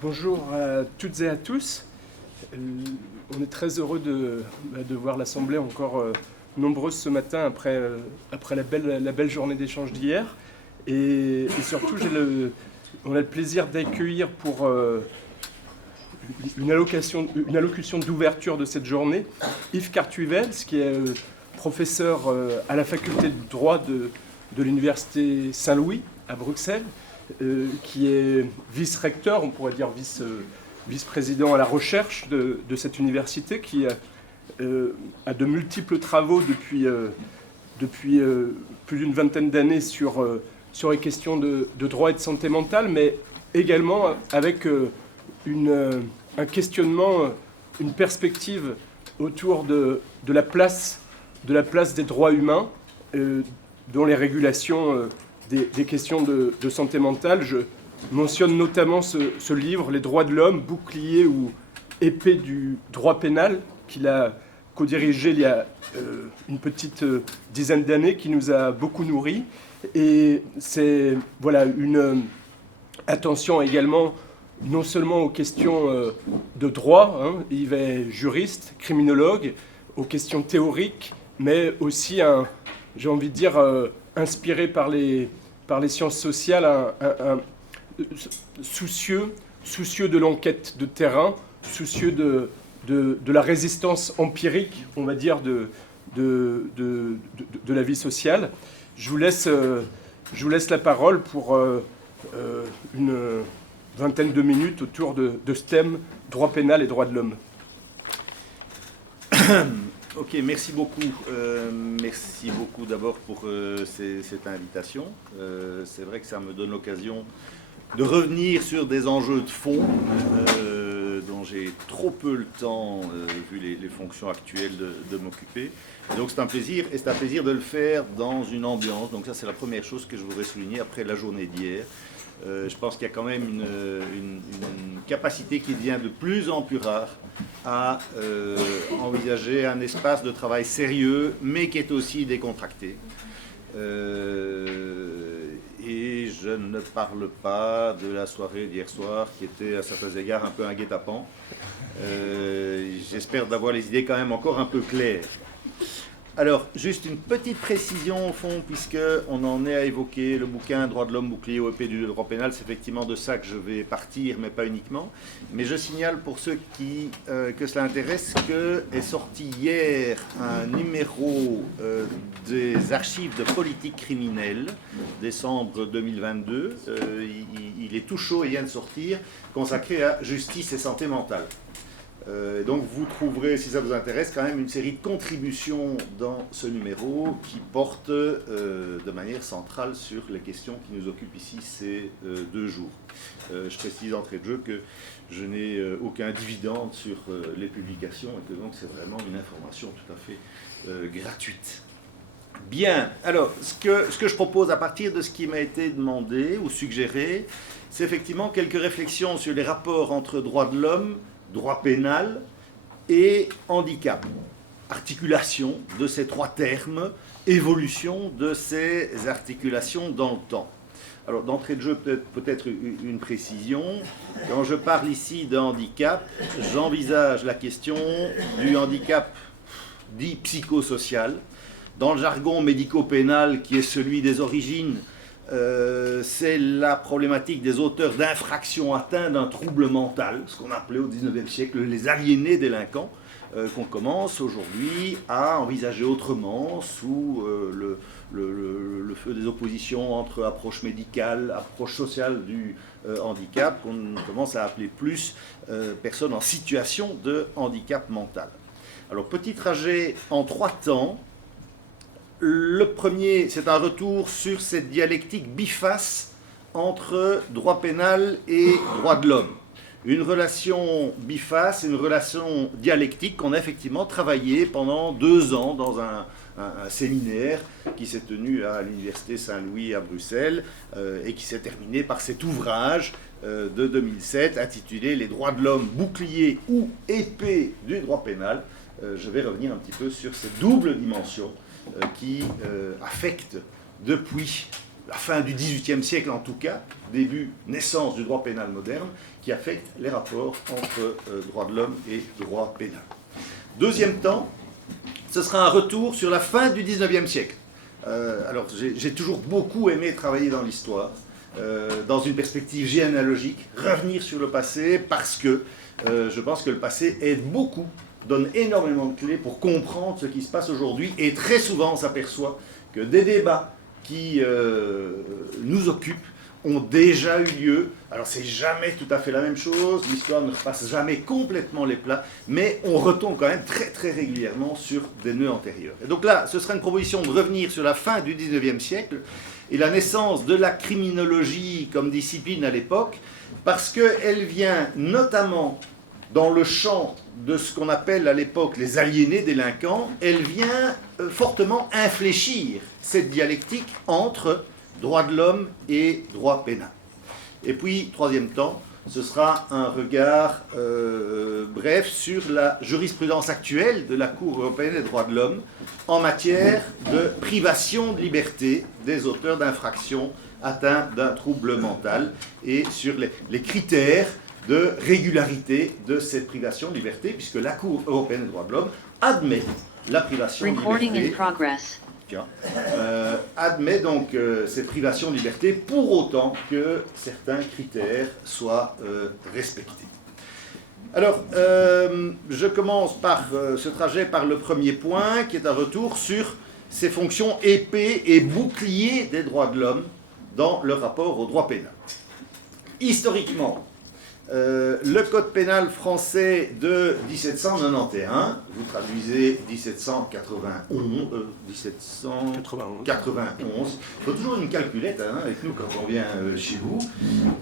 Bonjour à toutes et à tous. On est très heureux de voir l'Assemblée encore nombreuse ce matin après la belle journée d'échange d'hier. Et surtout, on a le plaisir d'accueillir pour une allocution d'ouverture de cette journée Yves Kartuivels, qui est professeur à la faculté de droit de l'Université Saint-Louis à Bruxelles, qui est vice-recteur, on pourrait dire vice-président à la recherche de cette université, qui a de multiples travaux depuis plus d'une vingtaine d'années sur les questions de droit et de santé mentale, mais également avec un questionnement, une perspective autour de la place des droits humains, dont les régulations des questions de santé mentale. Je mentionne notamment ce livre, Les droits de l'homme, bouclier ou épée du droit pénal, qu'il a co-dirigé il y a une petite dizaine d'années, qui nous a beaucoup nourris. Et c'est une attention également non seulement aux questions de droit, Yves est juriste, criminologue, aux questions théoriques, mais aussi, j'ai envie de dire, inspiré par les sciences sociales, soucieux de l'enquête de terrain, soucieux de la résistance empirique, on va dire, de la vie sociale. Je vous laisse la parole pour une vingtaine de minutes autour de ce thème, droit pénal et droits de l'homme. Ok, merci beaucoup. Merci beaucoup d'abord pour cette invitation. C'est vrai que ça me donne l'occasion de revenir sur des enjeux de fond dont j'ai trop peu le temps, vu les fonctions actuelles, de m'occuper. Donc c'est un plaisir, et c'est un plaisir de le faire dans une ambiance. Donc ça, c'est la première chose que je voudrais souligner après la journée d'hier. Je pense qu'il y a quand même une capacité qui devient de plus en plus rare à envisager un espace de travail sérieux, mais qui est aussi décontracté. Et je ne parle pas de la soirée d'hier soir, qui était à certains égards un peu un guet-apens. J'espère d'avoir les idées quand même encore un peu claires. Alors, juste une petite précision au fond, puisqu'on en est à évoquer le bouquin « Droits de l'homme, bouclier au épée du droit pénal ». C'est effectivement de ça que je vais partir, mais pas uniquement. Mais je signale pour ceux que cela intéresse qu'est sorti hier un numéro des archives de politique criminelle, décembre 2022. Il est tout chaud et vient de sortir, consacré à justice et santé mentale. Donc vous trouverez, si ça vous intéresse, quand même une série de contributions dans ce numéro qui portent de manière centrale sur les questions qui nous occupent ici ces 2 jours. Je précise d'entrée de jeu que je n'ai aucun dividende sur les publications et que donc c'est vraiment une information tout à fait gratuite. Bien, alors ce que je propose à partir de ce qui m'a été demandé ou suggéré, c'est effectivement quelques réflexions sur les rapports entre droits de l'homme, droit pénal et handicap. Articulation de ces 3 termes, évolution de ces articulations dans le temps. Alors d'entrée de jeu, peut-être une précision. Quand je parle ici de handicap, j'envisage la question du handicap dit psychosocial. Dans le jargon médico-pénal qui est celui des origines, c'est la problématique des auteurs d'infractions atteints d'un trouble mental, ce qu'on appelait au XIXe siècle les aliénés délinquants, qu'on commence aujourd'hui à envisager autrement sous le feu des oppositions entre approche médicale, approche sociale du handicap, qu'on commence à appeler plus personnes en situation de handicap mental. Alors petit trajet en 3 temps. Le premier, c'est un retour sur cette dialectique biface entre droit pénal et droit de l'homme. Une relation biface, une relation dialectique qu'on a effectivement travaillé pendant 2 ans dans un séminaire qui s'est tenu à l'Université Saint-Louis à Bruxelles et qui s'est terminé par cet ouvrage de 2007 intitulé « Les droits de l'homme, bouclier ou épée du droit pénal ». Je vais revenir un petit peu sur cette double dimension qui affecte depuis la fin du XVIIIe siècle en tout cas, début, naissance du droit pénal moderne, qui affectent les rapports entre droit de l'homme et droit pénal. Deuxième temps, ce sera un retour sur la fin du 19e siècle. Alors, j'ai toujours beaucoup aimé travailler dans l'histoire, dans une perspective généalogique, revenir sur le passé, parce que je pense que le passé aide beaucoup, donne énormément de clés pour comprendre ce qui se passe aujourd'hui, et très souvent on s'aperçoit que des débats qui nous occupent ont déjà eu lieu. Alors c'est jamais tout à fait la même chose, l'histoire ne repasse jamais complètement les plats, mais on retombe quand même très très régulièrement sur des nœuds antérieurs. Et donc là, ce sera une proposition de revenir sur la fin du 19e siècle et la naissance de la criminologie comme discipline à l'époque, parce qu'elle vient notamment dans le champ de ce qu'on appelle à l'époque les aliénés délinquants, elle vient fortement infléchir cette dialectique entre droit de l'homme et droit pénal. Et puis, troisième temps, ce sera un regard bref sur la jurisprudence actuelle de la Cour européenne des droits de l'homme en matière de privation de liberté des auteurs d'infractions atteints d'un trouble mental et sur les critères de régularité de cette privation de liberté, puisque la Cour européenne des droits de l'homme admet la privation de liberté. Admet donc ces privations de liberté pour autant que certains critères soient respectés. Alors, je commence par ce trajet par le premier point, qui est un retour sur ces fonctions épée et bouclier des droits de l'homme dans le rapport au droit pénal. Historiquement, le code pénal français de 1791, vous traduisez 1791, il faut toujours une calculette avec nous quand on vient chez vous.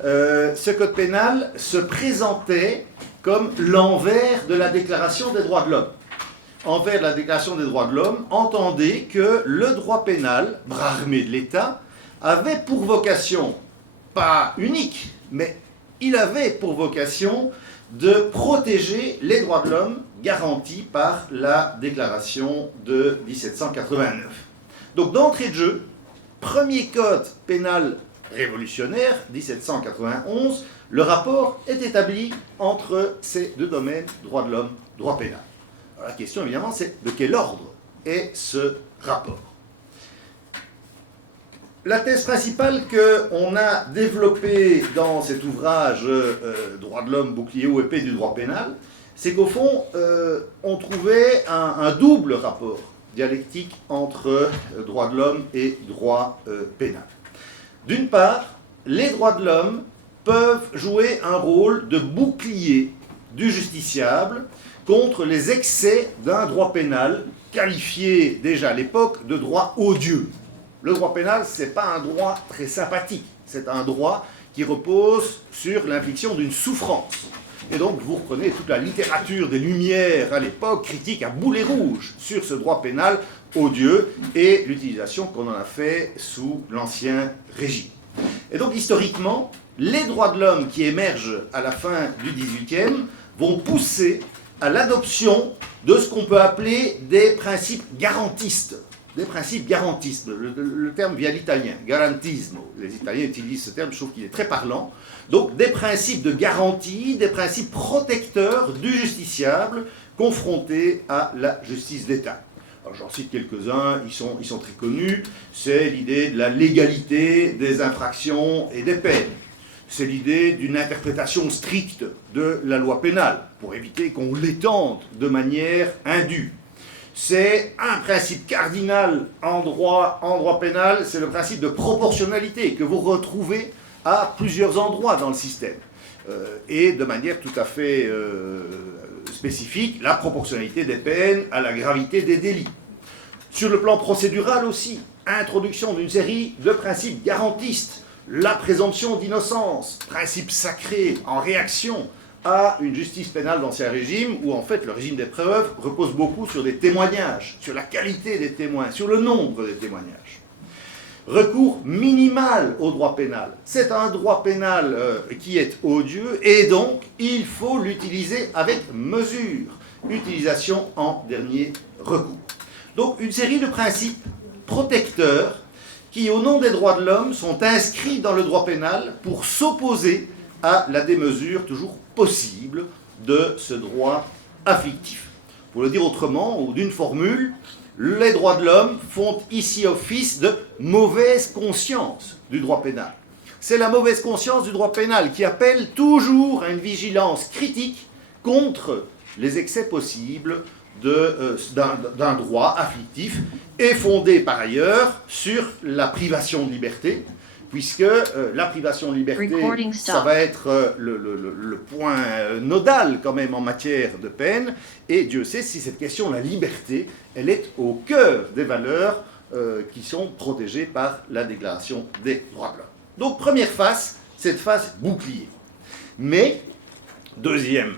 Ce code pénal se présentait comme l'envers de la Déclaration des droits de l'homme. Envers la Déclaration des droits de l'homme, entendez que le droit pénal, bras armé de l'État, avait pour vocation, pas unique, mais il avait pour vocation de protéger les droits de l'homme garantis par la Déclaration de 1789. Donc d'entrée de jeu, premier code pénal révolutionnaire, 1791, le rapport est établi entre ces deux domaines, droit de l'homme, droit pénal. Alors, la question évidemment c'est de quel ordre est ce rapport ? La thèse principale qu'on a développée dans cet ouvrage Droit de l'homme, bouclier ou épée du droit pénal, c'est qu'au fond, on trouvait un double rapport dialectique entre droit de l'homme et droit pénal. D'une part, les droits de l'homme peuvent jouer un rôle de bouclier du justiciable contre les excès d'un droit pénal qualifié déjà à l'époque de droit odieux. Le droit pénal, ce n'est pas un droit très sympathique. C'est un droit qui repose sur l'infliction d'une souffrance. Et donc, vous reprenez toute la littérature des Lumières à l'époque, critique à boulet rouge sur ce droit pénal odieux et l'utilisation qu'on en a fait sous l'Ancien Régime. Et donc, historiquement, les droits de l'homme qui émergent à la fin du XVIIIe vont pousser à l'adoption de ce qu'on peut appeler des principes garantistes. Des principes garantistes. Le terme vient l'italien, garantismo. Les Italiens utilisent ce terme, je trouve qu'il est très parlant. Donc des principes de garantie, des principes protecteurs du justiciable confronté à la justice d'État. Alors j'en cite quelques-uns, ils sont très connus. C'est l'idée de la légalité des infractions et des peines. C'est l'idée d'une interprétation stricte de la loi pénale, pour éviter qu'on l'étende de manière indue. C'est un principe cardinal en droit pénal, c'est le principe de proportionnalité que vous retrouvez à plusieurs endroits dans le système. Et de manière tout à fait spécifique, la proportionnalité des peines à la gravité des délits. Sur le plan procédural aussi, introduction d'une série de principes garantistes, la présomption d'innocence, principe sacré en réaction à une justice pénale d'Ancien Régime, où en fait le régime des preuves repose beaucoup sur des témoignages, sur la qualité des témoins, sur le nombre des témoignages. Recours minimal au droit pénal. C'est un droit pénal qui est odieux, et donc il faut l'utiliser avec mesure. Utilisation en dernier recours. Donc une série de principes protecteurs qui, au nom des droits de l'homme, sont inscrits dans le droit pénal pour s'opposer à la démesure toujours possible de ce droit afflictif. Pour le dire autrement, ou d'une formule, les droits de l'homme font ici office de mauvaise conscience du droit pénal. C'est la mauvaise conscience du droit pénal qui appelle toujours à une vigilance critique contre les excès possibles d'un droit afflictif et fondé par ailleurs sur la privation de liberté, puisque la privation de liberté, ça va être le point nodal quand même en matière de peine, et Dieu sait si cette question de la liberté, elle est au cœur des valeurs qui sont protégées par la Déclaration des droits de l'homme. Donc première face, cette face bouclier. Mais, deuxième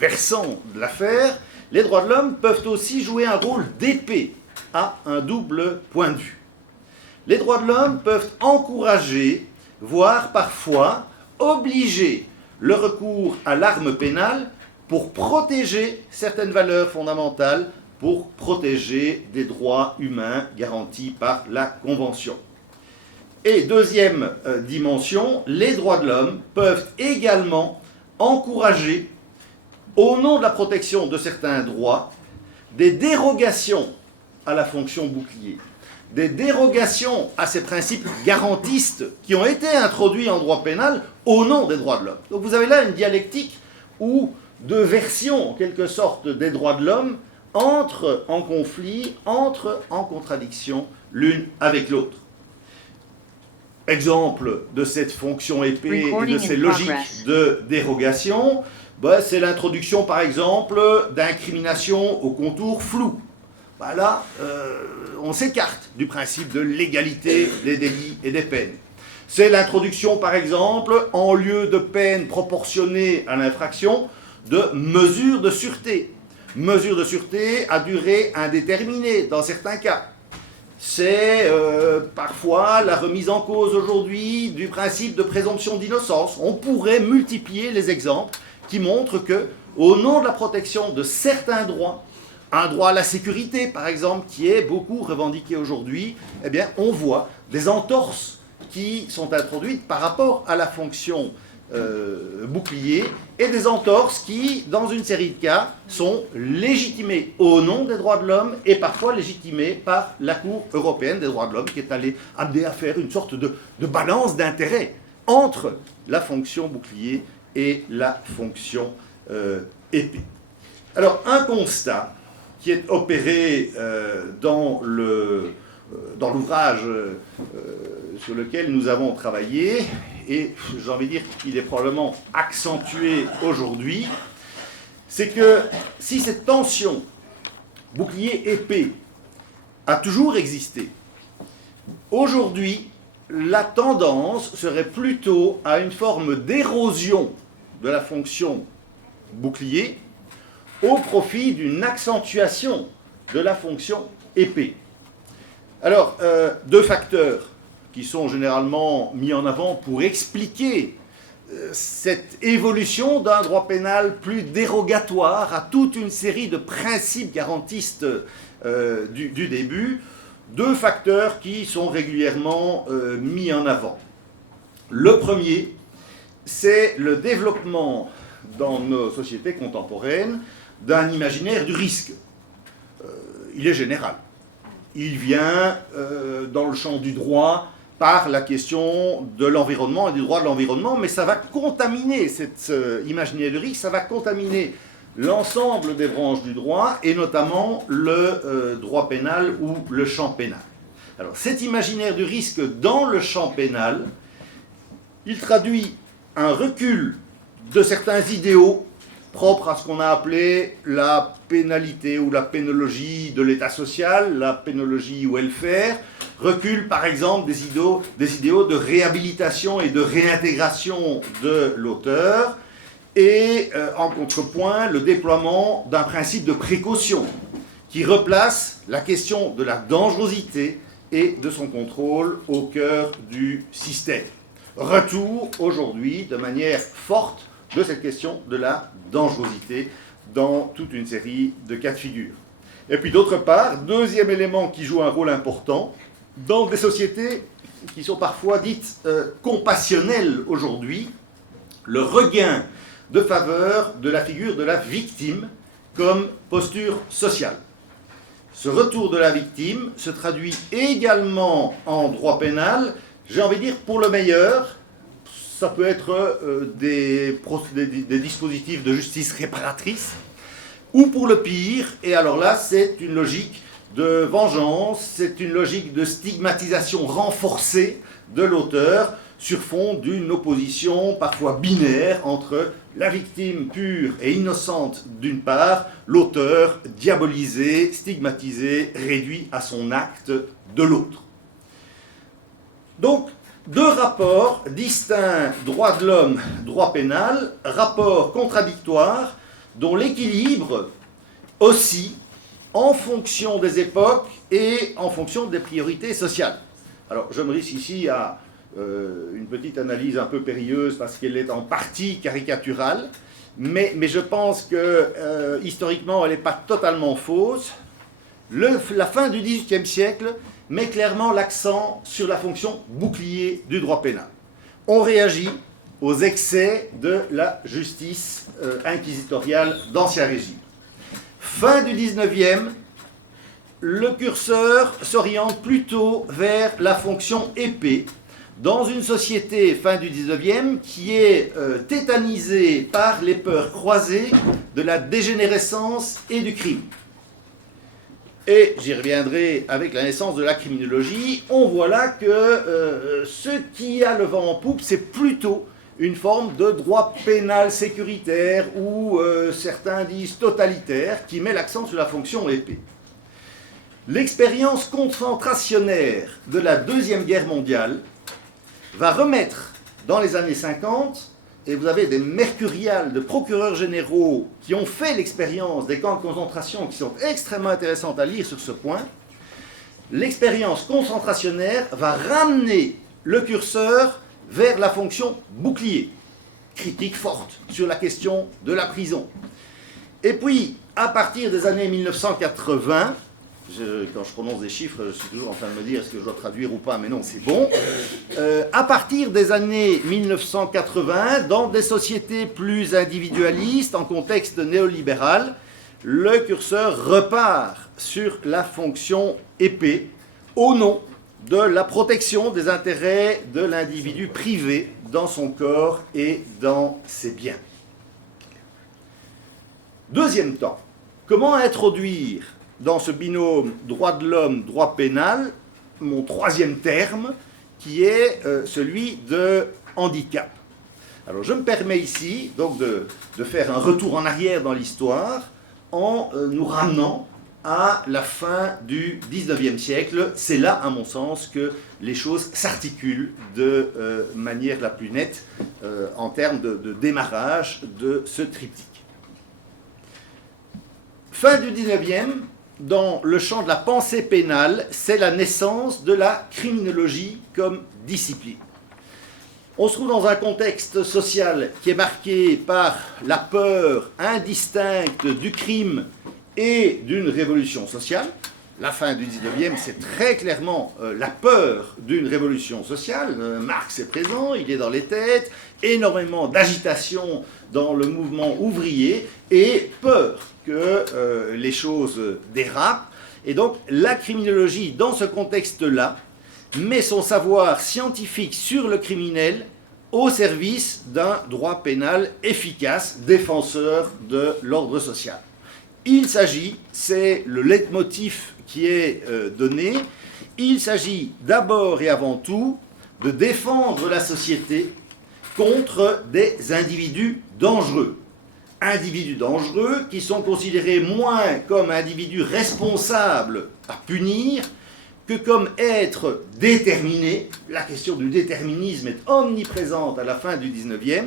versant de l'affaire, les droits de l'homme peuvent aussi jouer un rôle d'épée à un double point de vue. Les droits de l'homme peuvent encourager, voire parfois obliger le recours à l'arme pénale pour protéger certaines valeurs fondamentales, pour protéger des droits humains garantis par la Convention. Et deuxième dimension, les droits de l'homme peuvent également encourager, au nom de la protection de certains droits, des dérogations à la fonction bouclier, des dérogations à ces principes garantistes qui ont été introduits en droit pénal au nom des droits de l'homme. Donc vous avez là une dialectique où deux versions, en quelque sorte, des droits de l'homme entrent en conflit, entrent en contradiction l'une avec l'autre. Exemple de cette fonction épée et de ces logiques de dérogation, c'est l'introduction par exemple d'incriminations aux contours flous. Là, on s'écarte du principe de l'égalité des délits et des peines. C'est l'introduction par exemple, en lieu de peine proportionnée à l'infraction, de mesures de sûreté. Mesures de sûreté à durée indéterminée dans certains cas. C'est parfois la remise en cause aujourd'hui du principe de présomption d'innocence. On pourrait multiplier les exemples qui montrent que, au nom de la protection de certains droits, un droit à la sécurité par exemple, qui est beaucoup revendiqué aujourd'hui, eh bien, on voit des entorses qui sont introduites par rapport à la fonction bouclier, et des entorses qui, dans une série de cas, sont légitimées au nom des droits de l'homme et parfois légitimées par la Cour européenne des droits de l'homme qui est amenée à faire une sorte de balance d'intérêt entre la fonction bouclier et la fonction épée. Alors, un constat qui est opéré dans l'ouvrage sur lequel nous avons travaillé, et j'ai envie de dire qu'il est probablement accentué aujourd'hui, c'est que si cette tension bouclier-épée a toujours existé, aujourd'hui, la tendance serait plutôt à une forme d'érosion de la fonction bouclier au profit d'une accentuation de la fonction épée. Alors, deux facteurs qui sont généralement mis en avant pour expliquer cette évolution d'un droit pénal plus dérogatoire à toute une série de principes garantistes du début, deux facteurs qui sont régulièrement mis en avant. Le premier, c'est le développement dans nos sociétés contemporaines d'un imaginaire du risque. Il est général. Il vient dans le champ du droit par la question de l'environnement et du droit de l'environnement, mais ça va contaminer cet imaginaire du risque, ça va contaminer l'ensemble des branches du droit, et notamment le droit pénal ou le champ pénal. Alors cet imaginaire du risque dans le champ pénal, il traduit un recul de certains idéaux propres à ce qu'on a appelé la pénalité ou la pénologie de l'État social, la pénologie welfare, recul par exemple des idéaux de réhabilitation et de réintégration de l'auteur, et en contrepoint le déploiement d'un principe de précaution qui replace la question de la dangerosité et de son contrôle au cœur du système. Retour aujourd'hui de manière forte de cette question de la dangerosité dans toute une série de cas de figure. Et puis d'autre part, deuxième élément qui joue un rôle important, dans des sociétés qui sont parfois dites compassionnelles aujourd'hui, le regain de faveur de la figure de la victime comme posture sociale. Ce retour de la victime se traduit également en droit pénal, j'ai envie de dire pour le meilleur. Ça peut être des dispositifs de justice réparatrice, ou pour le pire, et alors là c'est une logique de vengeance, c'est une logique de stigmatisation renforcée de l'auteur sur fond d'une opposition parfois binaire entre la victime pure et innocente d'une part, l'auteur diabolisé, stigmatisé, réduit à son acte de l'autre. Donc, deux rapports distincts, droit de l'homme, droit pénal, rapports contradictoires dont l'équilibre oscille en fonction des époques et en fonction des priorités sociales. Alors, je me risque ici à une petite analyse un peu périlleuse parce qu'elle est en partie caricaturale, mais je pense que historiquement, elle n'est pas totalement fausse. La fin du XVIIIe siècle met clairement l'accent sur la fonction bouclier du droit pénal. On réagit aux excès de la justice inquisitoriale d'Ancien Régime. Fin du XIXe, le curseur s'oriente plutôt vers la fonction épée, dans une société fin du XIXe qui est tétanisée par les peurs croisées de la dégénérescence et du crime. Et j'y reviendrai avec la naissance de la criminologie. On voit là que ce qui a le vent en poupe, c'est plutôt une forme de droit pénal sécuritaire ou certains disent totalitaire qui met l'accent sur la fonction épée. L'expérience concentrationnaire de la Deuxième Guerre mondiale va remettre dans les années 50, et vous avez des mercuriales de procureurs généraux qui ont fait l'expérience des camps de concentration qui sont extrêmement intéressantes à lire sur ce point, l'expérience concentrationnaire va ramener le curseur vers la fonction bouclier, critique forte sur la question de la prison. Et puis, à partir des années 1980, quand je prononce des chiffres, je suis toujours en train de me dire est-ce que je dois traduire ou pas, mais non, c'est bon. À partir des années 1980, dans des sociétés plus individualistes, en contexte néolibéral, le curseur repart sur la fonction épée au nom de la protection des intérêts de l'individu privé dans son corps et dans ses biens. Deuxième temps, comment introduire dans ce binôme droit de l'homme, droit pénal, mon troisième terme, qui est celui de handicap. Alors je me permets ici donc de faire un retour en arrière dans l'histoire en nous ramenant à la fin du XIXe siècle. C'est là, à mon sens, que les choses s'articulent de manière la plus nette en termes de démarrage de ce triptyque. Fin du XIXe, dans le champ de la pensée pénale, c'est la naissance de la criminologie comme discipline. On se trouve dans un contexte social qui est marqué par la peur indistincte du crime et d'une révolution sociale. La fin du XIXe, c'est très clairement la peur d'une révolution sociale. Marx est présent, il est dans les têtes, énormément d'agitation dans le mouvement ouvrier et peur que les choses dérapent. Et donc la criminologie, dans ce contexte-là, met son savoir scientifique sur le criminel au service d'un droit pénal efficace, défenseur de l'ordre social. Il s'agit, c'est le leitmotiv qui est donné, il s'agit d'abord et avant tout de défendre la société contre des individus dangereux. Individus dangereux qui sont considérés moins comme individus responsables à punir que comme êtres déterminés. La question du déterminisme est omniprésente à la fin du XIXe,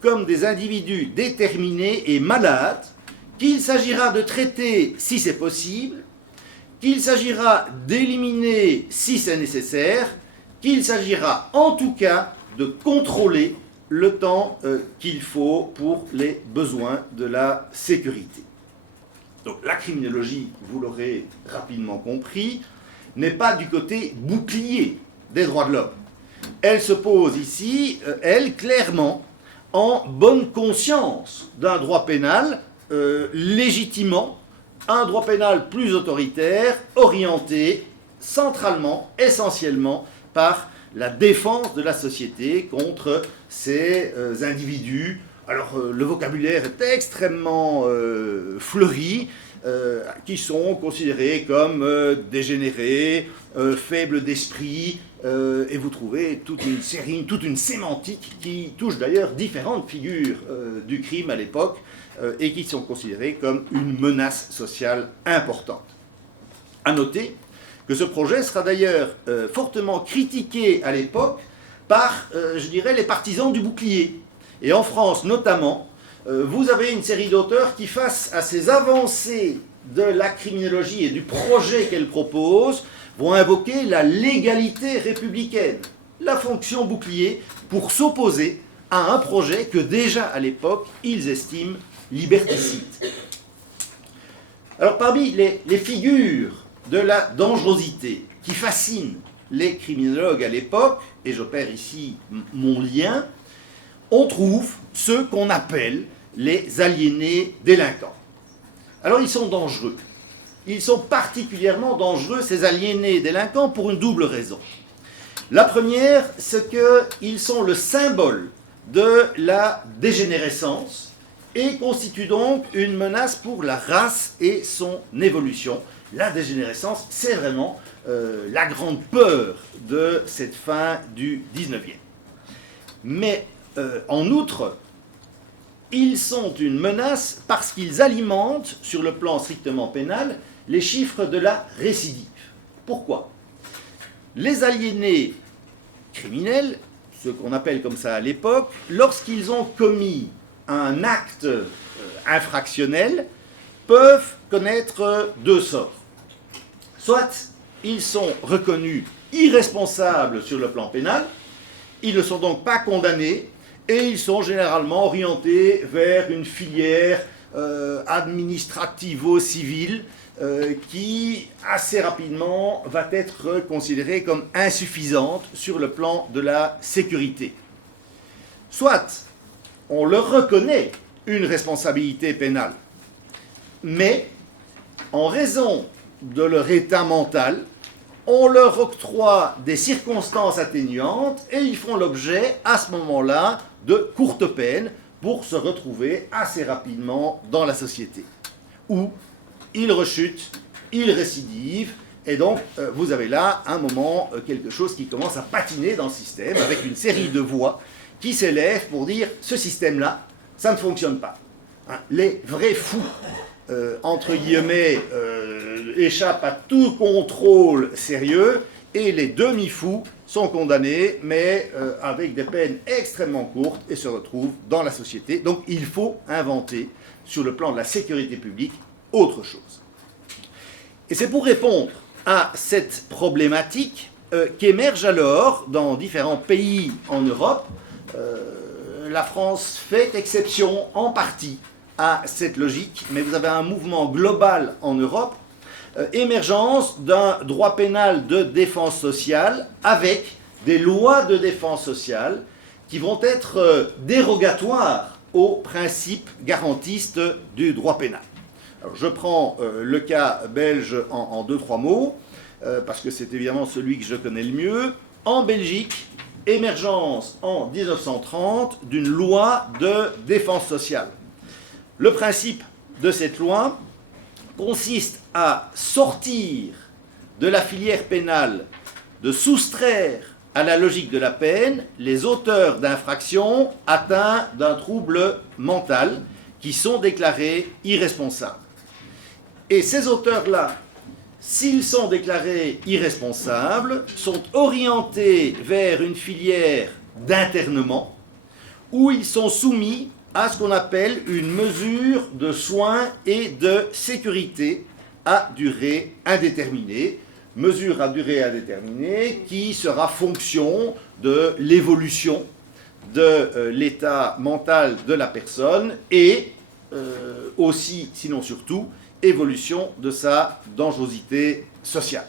comme des individus déterminés et malades qu'il s'agira de traiter si c'est possible, qu'il s'agira d'éliminer si c'est nécessaire, qu'il s'agira en tout cas de contrôler le temps qu'il faut pour les besoins de la sécurité. Donc la criminologie, vous l'aurez rapidement compris, n'est pas du côté bouclier des droits de l'homme. Elle se pose ici, elle, clairement, en bonne conscience d'un droit pénal légitimant un droit pénal plus autoritaire, orienté centralement, essentiellement, par la défense de la société contre ces individus. Alors, le vocabulaire est extrêmement fleuri, qui sont considérés comme dégénérés, faibles d'esprit, et vous trouvez toute une série, toute une sémantique qui touche d'ailleurs différentes figures du crime à l'époque, et qui sont considérées comme une menace sociale importante. À noter que ce projet sera d'ailleurs fortement critiqué à l'époque par, je dirais, les partisans du bouclier. Et en France notamment, vous avez une série d'auteurs qui, face à ces avancées de la criminologie et du projet qu'elle propose, vont invoquer la légalité républicaine, la fonction bouclier, pour s'opposer à un projet que déjà à l'époque, ils estiment liberticide. Alors parmi les figures de la dangerosité qui fascinent les criminologues à l'époque, et j'opère ici mon lien, on trouve ceux qu'on appelle les aliénés délinquants. Alors ils sont dangereux. Ils sont particulièrement dangereux, ces aliénés délinquants, pour une double raison. La première, c'est qu'ils sont le symbole de la dégénérescence et constituent donc une menace pour la race et son évolution. La dégénérescence, c'est vraiment la grande peur de cette fin du 19e. Mais en outre, ils sont une menace parce qu'ils alimentent, sur le plan strictement pénal, les chiffres de la récidive. Pourquoi ? Les aliénés criminels, ce qu'on appelle comme ça à l'époque, lorsqu'ils ont commis un acte infractionnel, peuvent connaître deux sorts. Soit ils sont reconnus irresponsables sur le plan pénal, ils ne sont donc pas condamnés, et ils sont généralement orientés vers une filière administrativo-civile qui, assez rapidement, va être considérée comme insuffisante sur le plan de la sécurité. Soit on leur reconnaît une responsabilité pénale, mais en raison de leur état mental, on leur octroie des circonstances atténuantes et ils font l'objet, à ce moment-là, de courtes peines pour se retrouver assez rapidement dans la société. Ou ils rechutent, ils récidivent, et donc vous avez là, un moment, quelque chose qui commence à patiner dans le système, avec une série de voix qui s'élèvent pour dire « ce système-là, ça ne fonctionne pas ». Hein, les vrais fous, entre guillemets, échappent à tout contrôle sérieux, et les demi-fous sont condamnés, mais avec des peines extrêmement courtes, et se retrouvent dans la société. Donc il faut inventer, sur le plan de la sécurité publique, autre chose. Et c'est pour répondre à cette problématique qu'émerge alors, dans différents pays en Europe, la France fait exception en partie à cette logique, mais vous avez un mouvement global en Europe, émergence d'un droit pénal de défense sociale avec des lois de défense sociale qui vont être dérogatoires aux principes garantistes du droit pénal. Alors, je prends le cas belge en 2-3 mots, parce que c'est évidemment celui que je connais le mieux. En Belgique, émergence en 1930 d'une loi de défense sociale. Le principe de cette loi consiste à sortir de la filière pénale, de soustraire à la logique de la peine les auteurs d'infractions atteints d'un trouble mental qui sont déclarés irresponsables. Et ces auteurs-là, s'ils sont déclarés irresponsables, sont orientés vers une filière d'internement où ils sont soumis à ce qu'on appelle une mesure de soins et de sécurité à durée indéterminée. Mesure à durée indéterminée qui sera fonction de l'évolution de l'état mental de la personne et aussi, sinon surtout, évolution de sa dangerosité sociale.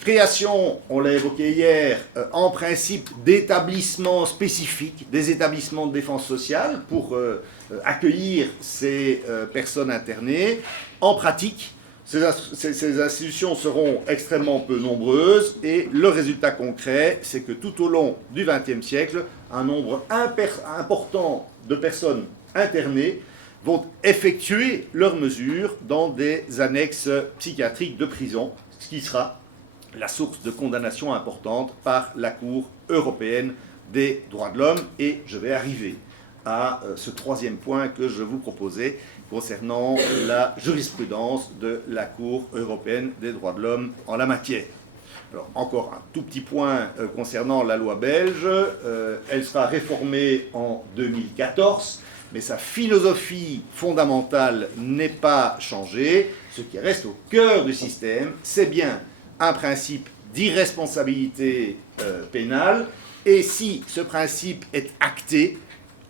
Création, on l'a évoqué hier, en principe d'établissements spécifiques, des établissements de défense sociale pour accueillir ces personnes internées. En pratique, ces institutions seront extrêmement peu nombreuses et le résultat concret, c'est que tout au long du XXe siècle, un nombre important de personnes internées vont effectuer leurs mesures dans des annexes psychiatriques de prison, ce qui sera la source de condamnation importante par la Cour européenne des droits de l'homme. Et je vais arriver à ce troisième point que je vous proposais concernant la jurisprudence de la Cour européenne des droits de l'homme en la matière. Alors, encore un tout petit point concernant la loi belge. Elle sera réformée en 2014, mais sa philosophie fondamentale n'est pas changée. Ce qui reste au cœur du système, c'est bien un principe d'irresponsabilité pénale, et si ce principe est acté,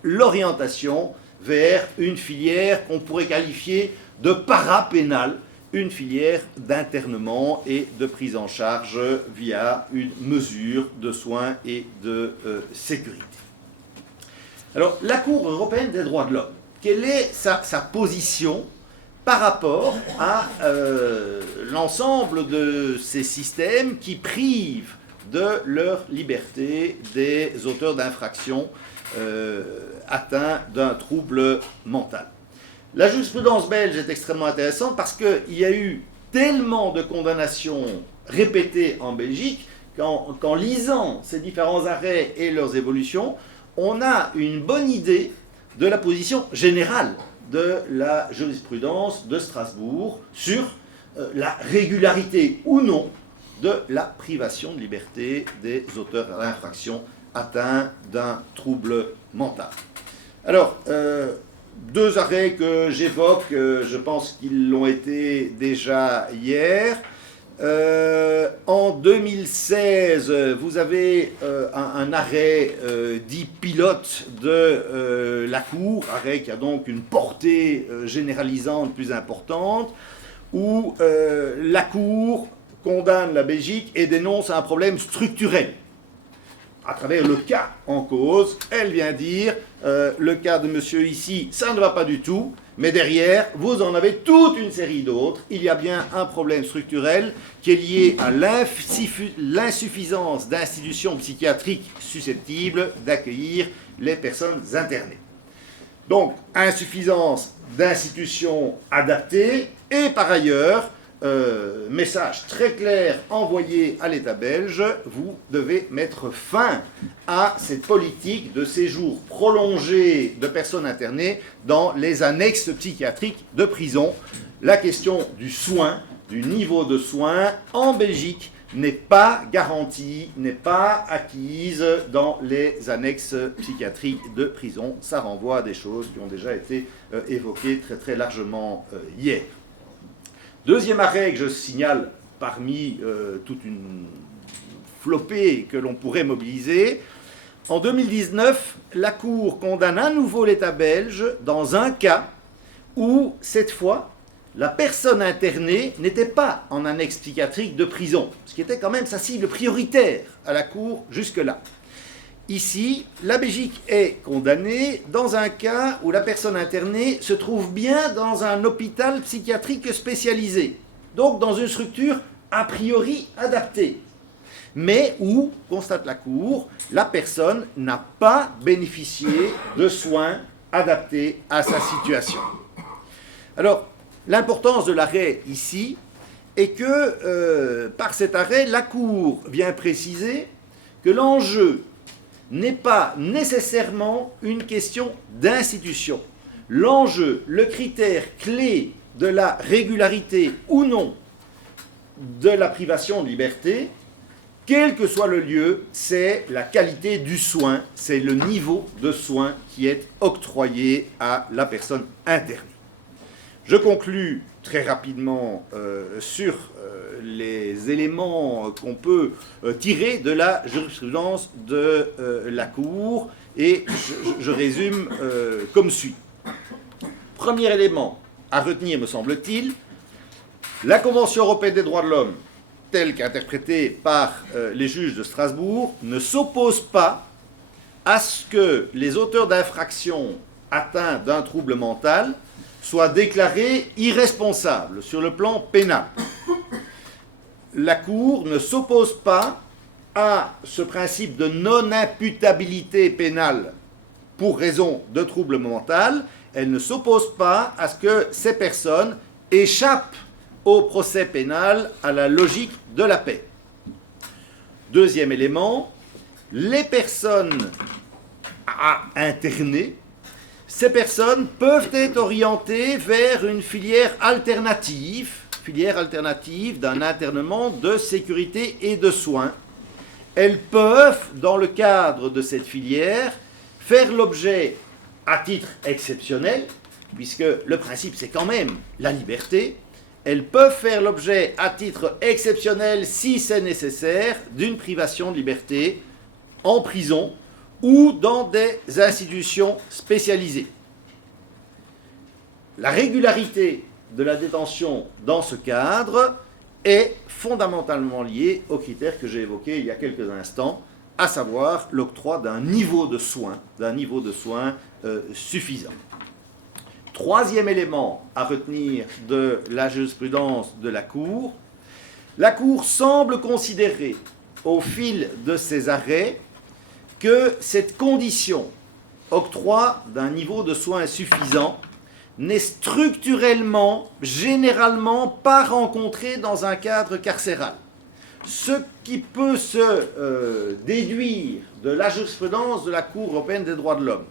l'orientation vers une filière qu'on pourrait qualifier de parapénale, une filière d'internement et de prise en charge via une mesure de soins et de sécurité. Alors, la Cour européenne des droits de l'homme, quelle est sa position par rapport à l'ensemble de ces systèmes qui privent de leur liberté des auteurs d'infractions atteints d'un trouble mental? La jurisprudence belge est extrêmement intéressante parce qu'il y a eu tellement de condamnations répétées en Belgique qu'en lisant ces différents arrêts et leurs évolutions, on a une bonne idée de la position générale de la jurisprudence de Strasbourg sur la régularité ou non de la privation de liberté des auteurs d'infractions atteints d'un trouble mental. Alors, deux arrêts que j'évoque, je pense qu'ils l'ont été déjà hier. En 2016, vous avez un arrêt dit pilote de la Cour, arrêt qui a donc une portée généralisante plus importante, où la Cour condamne la Belgique et dénonce un problème structurel. À travers le cas en cause, elle vient dire le cas de monsieur ici, ça ne va pas du tout, mais derrière, vous en avez toute une série d'autres. Il y a bien un problème structurel qui est lié à l'insuffisance d'institutions psychiatriques susceptibles d'accueillir les personnes internées. Donc, insuffisance d'institutions adaptées et par ailleurs, message très clair envoyé à l'État belge, vous devez mettre fin à cette politique de séjour prolongé de personnes internées dans les annexes psychiatriques de prison. La question du soin, du niveau de soins en Belgique n'est pas garantie, n'est pas acquise dans les annexes psychiatriques de prison. Ça renvoie à des choses qui ont déjà été évoquées très très largement hier. Deuxième arrêt que je signale parmi toute une flopée que l'on pourrait mobiliser, en 2019, la Cour condamne à nouveau l'État belge dans un cas où, cette fois, la personne internée n'était pas en annexe psychiatrique de prison, ce qui était quand même sa cible prioritaire à la Cour jusque-là. Ici, la Belgique est condamnée dans un cas où la personne internée se trouve bien dans un hôpital psychiatrique spécialisé, donc dans une structure a priori adaptée, mais où, constate la Cour, la personne n'a pas bénéficié de soins adaptés à sa situation. Alors, l'importance de l'arrêt ici est que, par cet arrêt, la Cour vient préciser que l'enjeu n'est pas nécessairement une question d'institution. L'enjeu, le critère clé de la régularité ou non de la privation de liberté, quel que soit le lieu, c'est la qualité du soin, c'est le niveau de soin qui est octroyé à la personne internée. Je conclus très rapidement sur les éléments qu'on peut tirer de la jurisprudence de la Cour et je résume comme suit. Premier élément à retenir, me semble-t-il, la Convention européenne des droits de l'homme tel qu'interprété par les juges de Strasbourg, ne s'oppose pas à ce que les auteurs d'infractions atteints d'un trouble mental soient déclarés irresponsables sur le plan pénal. La Cour ne s'oppose pas à ce principe de non-imputabilité pénale pour raison de trouble mental. Elle ne s'oppose pas à ce que ces personnes échappent au procès pénal à la logique de la paix. Deuxième élément, les personnes à interner, ces personnes peuvent être orientées vers une filière alternative d'un internement de sécurité et de soins. Elles peuvent, dans le cadre de cette filière, faire l'objet, à titre exceptionnel, puisque le principe c'est quand même la liberté, elles peuvent faire l'objet, à titre exceptionnel, si c'est nécessaire, d'une privation de liberté en prison ou dans des institutions spécialisées. La régularité de la détention dans ce cadre est fondamentalement liée aux critères que j'ai évoqués il y a quelques instants, à savoir l'octroi d'un niveau de soins suffisant. Troisième élément à retenir de la jurisprudence de la Cour semble considérer, au fil de ses arrêts, que cette condition, octroi d'un niveau de soins suffisant, n'est structurellement, généralement pas rencontrée dans un cadre carcéral. Ce qui peut se déduire de la jurisprudence de la Cour européenne des droits de l'homme,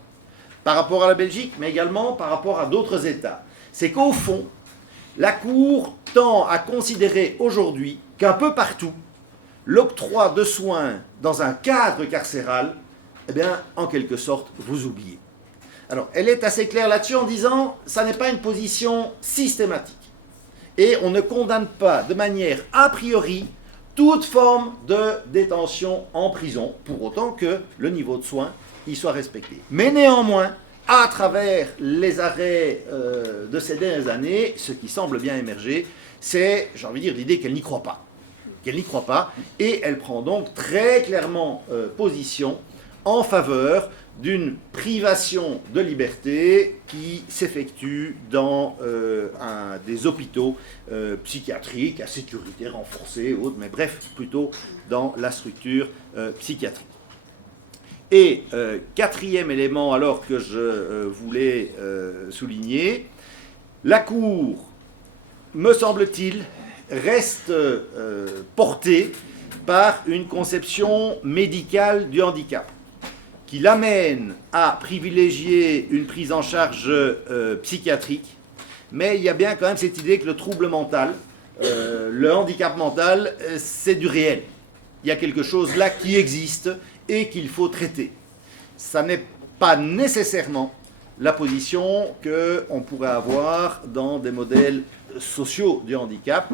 par rapport à la Belgique, mais également par rapport à d'autres États, c'est qu'au fond, la Cour tend à considérer aujourd'hui qu'un peu partout, l'octroi de soins dans un cadre carcéral, eh bien, en quelque sorte, vous oubliez. Alors, elle est assez claire là-dessus en disant que ça n'est pas une position systématique. Et on ne condamne pas de manière a priori toute forme de détention en prison, pour autant que le niveau de soins y soit respecté. Mais néanmoins, à travers les arrêts de ces dernières années, ce qui semble bien émerger, c'est, j'ai envie de dire, l'idée qu'elle n'y croit pas. Et elle prend donc très clairement position en faveur d'une privation de liberté qui s'effectue dans des hôpitaux psychiatriques à sécurité renforcée et autres, mais bref, plutôt dans la structure psychiatrique. Et quatrième élément alors que je voulais souligner, la Cour, me semble-t-il, reste portée par une conception médicale du handicap, qui l'amène à privilégier une prise en charge psychiatrique, mais il y a bien quand même cette idée que le trouble mental, le handicap mental, c'est du réel. Il y a quelque chose là qui existe et qu'il faut traiter. Ça n'est pas nécessairement la position qu'on pourrait avoir dans des modèles sociaux du handicap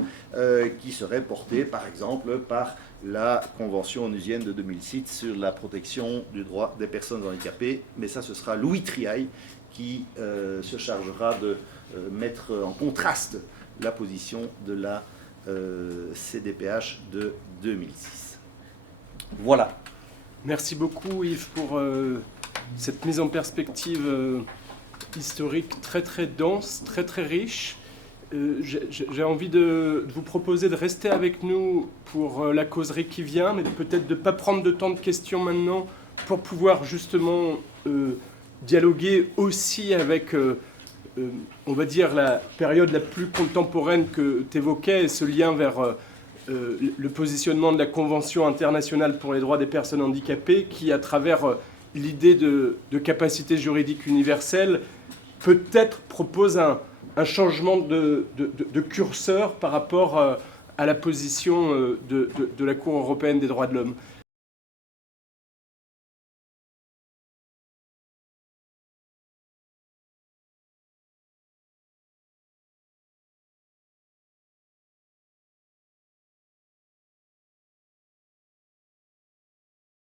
qui seraient portés par exemple par la Convention onusienne de 2006 sur la protection du droit des personnes handicapées, mais ça ce sera Louis Triaille qui se chargera de mettre en contraste la position de la CDPH de 2006. Voilà. Merci beaucoup Yves pour cette mise en perspective historique très très dense, très très riche. J'ai envie de vous proposer de rester avec nous pour la causerie qui vient, mais peut-être de ne pas prendre de temps de questions maintenant pour pouvoir justement dialoguer aussi avec, on va dire, la période la plus contemporaine que tu évoquais, et ce lien vers le positionnement de la Convention internationale pour les droits des personnes handicapées, qui, à travers l'idée de capacité juridique universelle, peut-être propose un changement de curseur par rapport à la position de la Cour européenne des droits de l'homme.